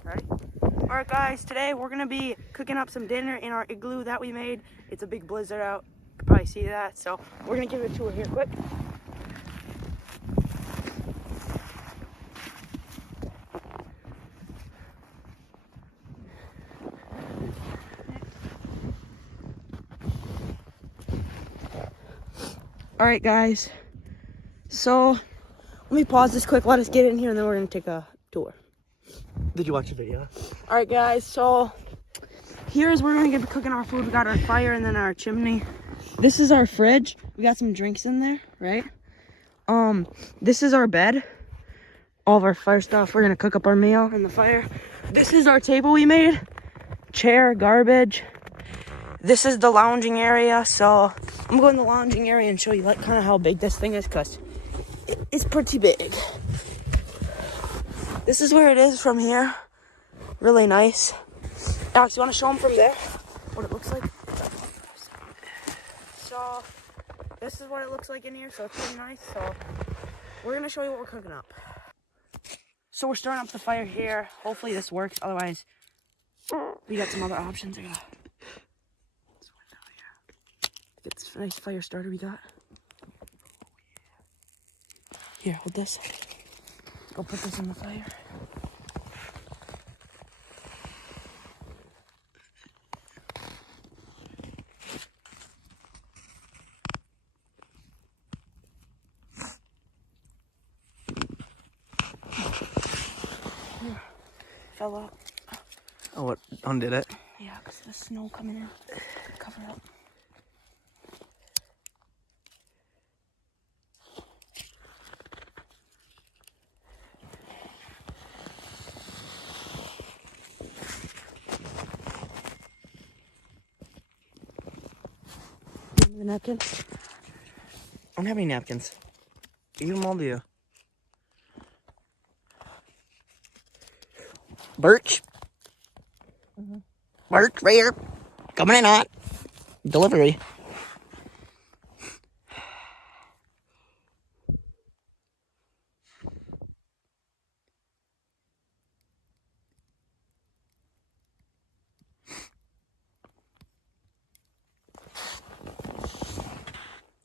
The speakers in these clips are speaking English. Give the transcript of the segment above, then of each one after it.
Ready? Alright guys, today we're gonna be cooking up some dinner in our igloo that we made. It's a big blizzard out. You can probably see that. So we're gonna give it a tour here quick. Alright guys, so let me pause this quick, let us get in here, and then we're gonna take a tour. Did you watch the video? Alright guys, so here's where we're gonna get cooking our food. We got our fire and then our chimney. This is our fridge. We got some drinks in there, right? This is our bed. All of our fire stuff. We're gonna cook up our meal in the fire. This is our table we made. Chair, garbage. This is the lounging area. So I'm going to the lounging area and show you like kind of how big this thing is, because it's pretty big. This is where it is from here. Really nice. Alex, you want to show them from there what it looks like? So this is what it looks like in here. So it's pretty nice. So we're gonna show you what we're cooking up. So we're starting up the fire here. Hopefully this works. Otherwise, we got some other options. I got this window here. Get this nice fire starter we got. Here, hold this. Let's go put this in the fire. Here. Fell out. Oh, what? Undid it? Yeah, because of the snow coming in. Cover it up. The napkin. I don't have any napkins. Give them all to you. Birch. Birch, right here. Coming in hot. Delivery.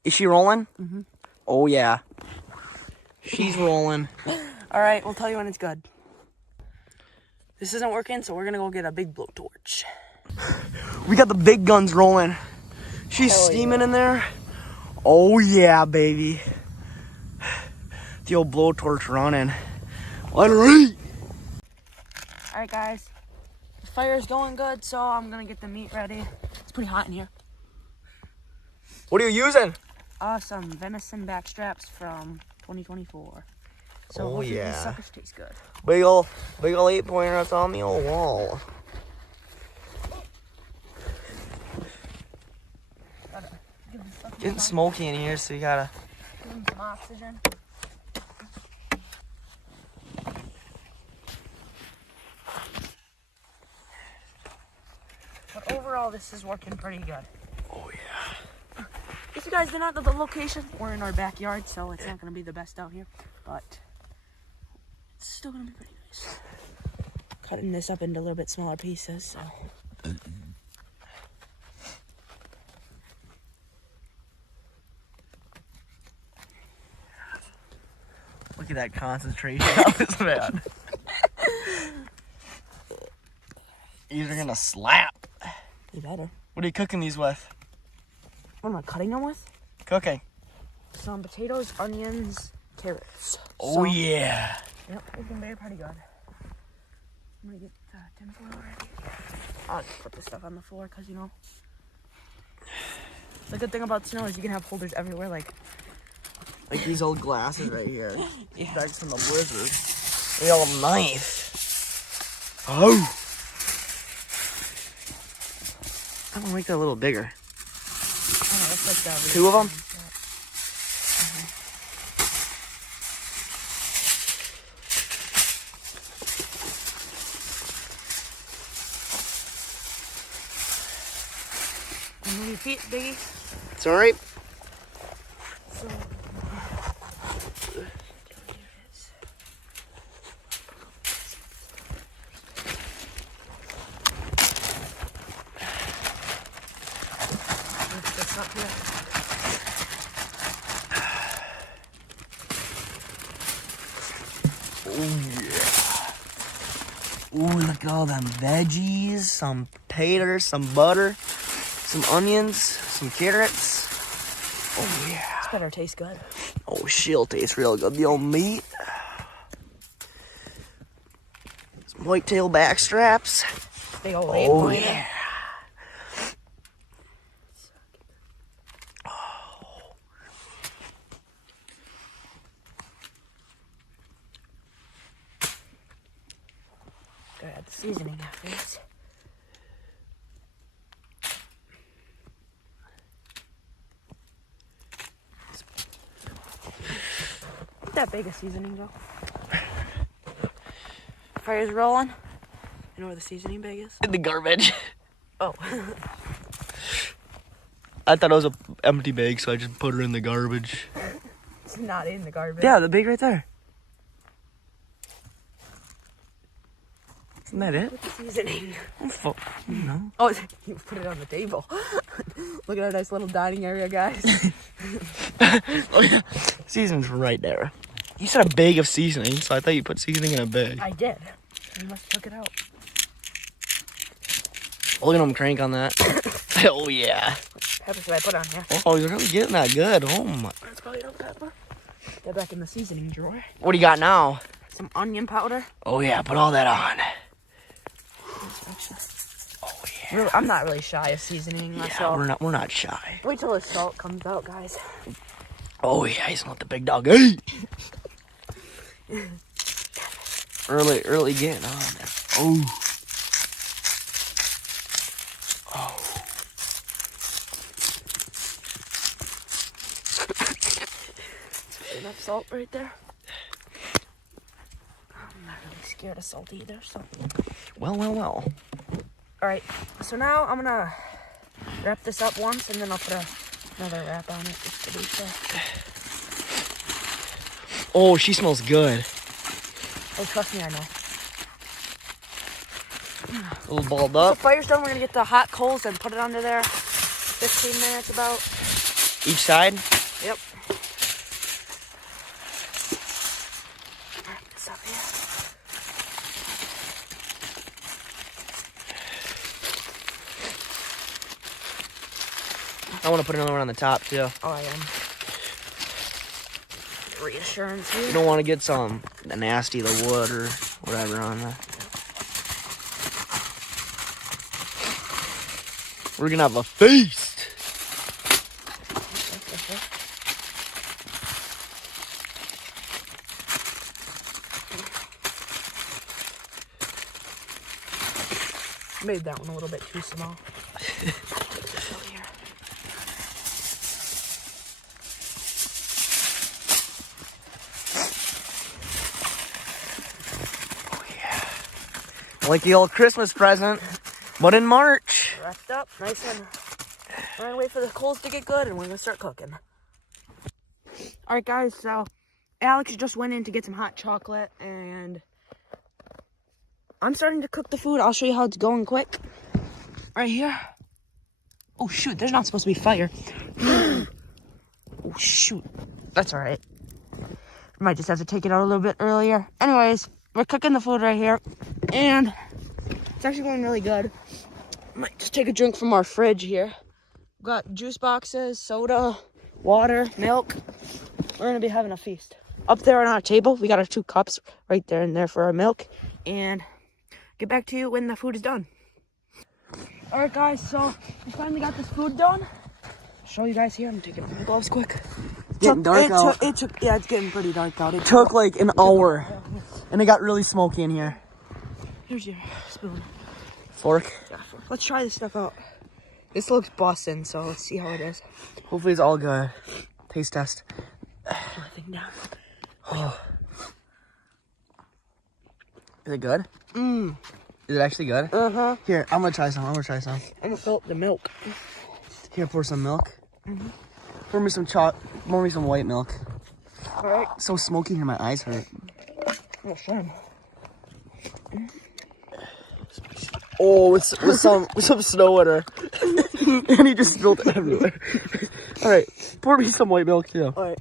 Is she rolling? Mm-hmm. Oh, yeah. She's rolling. All right, we'll tell you when it's good. This isn't working, so we're gonna go get a big blowtorch. We got the big guns rolling. She's steaming in there. Oh, yeah, baby. The old blowtorch running. All right. All right, guys. The fire's going good, so I'm gonna get the meat ready. It's pretty hot in here. What are you using? Some venison back straps from 2024. So Oh, hopefully yeah. these suckers taste good. Big ol' 8-pointer that's on the old wall. Gotta give them stuff Getting smoky in here, so you gotta. give them some oxygen. But overall, this is working pretty good. Oh, yeah. If you guys did not know the location, we're in our backyard, so it's not going to be the best out here, but it's still going to be pretty nice. Cutting this up into a little bit smaller pieces, so. Look at that concentration on this man. These are gonna slap. You better. What are you cooking these with? What am I cutting them with? Cooking. Some potatoes, onions, carrots. Oh, So, yeah. Yep, it's going to be pretty good. I'm going to get tinfoil ready. I'll just put this stuff on the floor because, you know, the good thing about snow is you can have holders everywhere, like These old glasses right here. Yeah. Back from the blizzard. They all nice. Oh. I'm gonna make that a little bigger. Oh, that's like that. Two of them? Move your feet, biggie. It's alright. So, Ooh, look at all them veggies, some potatoes, some butter, some onions, some carrots. Oh, yeah. This better taste good. Oh, she'll taste real good. The old meat. Some whitetail back straps. Big old Oh, yeah. Gotta add the seasoning after this. Not that big a seasoning though. Fire's rolling. You know where the seasoning bag is? In the garbage. Oh. I thought it was an empty bag, so I just put her in the garbage. It's not in the garbage. Yeah, the bag right there. Isn't that it? With the seasoning. No. Oh, you put it on the table. Look at our nice little dining area, guys. Oh, yeah. Seasoning's right there. You said a bag of seasoning, so I thought you put seasoning in a bag. I did. You must have took it out. Look at him crank on that. Oh, yeah. Pepper should I put on here? Oh, you're really getting that good. Oh, my. That's probably enough pepper. Get back in the seasoning drawer. What do you got now? Some onion powder. Oh, yeah. Put all that on. Oh, yeah. Really, I'm not really shy of seasoning myself. Yeah, we're not shy. Wait till the salt comes out, guys. Oh, yeah. He's not the big dog. Hey! Early getting on there. Oh. Oh. Enough salt right there. I'm not really scared of salt either, so. Well. Alright, so now I'm gonna wrap this up once and then I'll put another wrap on it just to be sure. Oh, she smells good. Oh, trust me, I know. A little balled So up. fire's done, we're gonna get the hot coals and put it under there. 15 minutes about. Each side? Yep. Wrap this up here. I want to put another one on the top, too. Oh, I am. Reassurance here. You don't want to get the nasty, the wood or whatever on there. We're going to have a feast. Made that one a little bit too small. Like the old Christmas present, but in March. Wrapped up, nice and. We're gonna wait for the coals to get good and we're gonna start cooking. Alright, guys, so Alex just went in to get some hot chocolate and I'm starting to cook the food. I'll show you how it's going quick. Right here. Oh, shoot, there's not supposed to be fire. Oh, shoot. That's alright. Might just have to take it out a little bit earlier. Anyways, we're cooking the food right here. And it's actually going really good. Might just take a drink from our fridge here. We've got juice boxes, soda, water, milk. We're going to be having a feast. Up there on our table, we got our 2 cups right there and there for our milk. And get back to you when the food is done. Alright, guys, so we finally got this food done. I'll show you guys here. I'm taking off my gloves quick. Getting dark out. Yeah, it's getting pretty dark out. It took like an hour. And it got really smoky in here. Here's your spoon. Fork. Yeah, fork. Let's try this stuff out. This looks bussin', so let's see how it is. Hopefully it's all good. Taste test. Nothing down. Oh. Is it good? Mmm. Is it actually good? Uh-huh. Here, I'm gonna try some. I'm gonna fill up the milk. Here, pour some milk. Pour me some pour me some white milk. Alright. So smoky here, my eyes hurt. Oh, shame. Oh, with some snow in her. And he just spilled it everywhere. Alright, pour me some white milk too. Alright.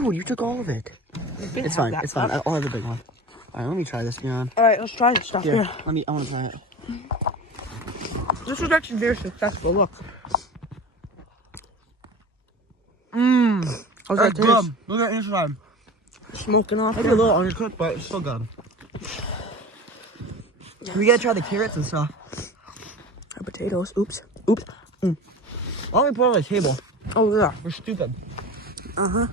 Dude, you took all of it. It's fine. It's fine. I'll have the big one. All right, let me try this, man. All right, let's try this stuff here. I want to try it. This was actually very successful. Look. How's that taste? Good. Look at inside. Smoking off. Maybe a little undercooked, but it's still good. We gotta try the carrots and stuff. Potatoes. Oops. Why don't we put it on the table? Oh yeah. We're stupid. Uh-huh.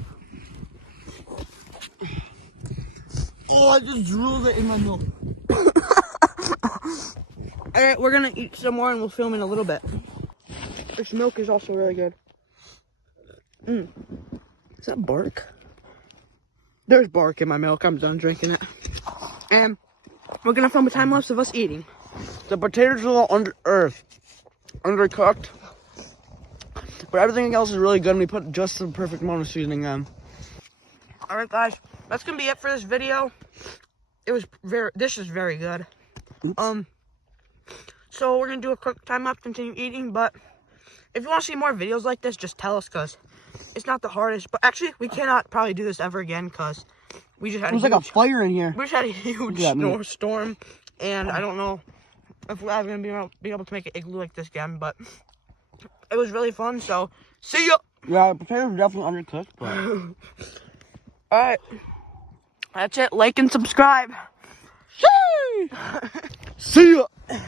Oh, I just drooled it in my milk. All right, we're gonna eat some more and we'll film in a little bit. This milk is also really good. Is that bark? There's bark in my milk. I'm done drinking it. And we're gonna film a time lapse of us eating. The potatoes are a little undercooked. But everything else is really good, and we put just the perfect amount of seasoning on. All right, guys, that's gonna be it for this video. This is very good. Oops. So we're gonna do a quick time lapse, continue eating. But if you want to see more videos like this, just tell us, cause it's not the hardest. But actually, we cannot probably do this ever again, cause we just had There's like a fire in here. We just had a huge snowstorm, and I don't know if we're ever gonna be able to make an igloo like this again. But it was really fun. So see ya. Yeah, the potatoes are definitely undercooked, but. All right, that's it. Like and subscribe. See ya.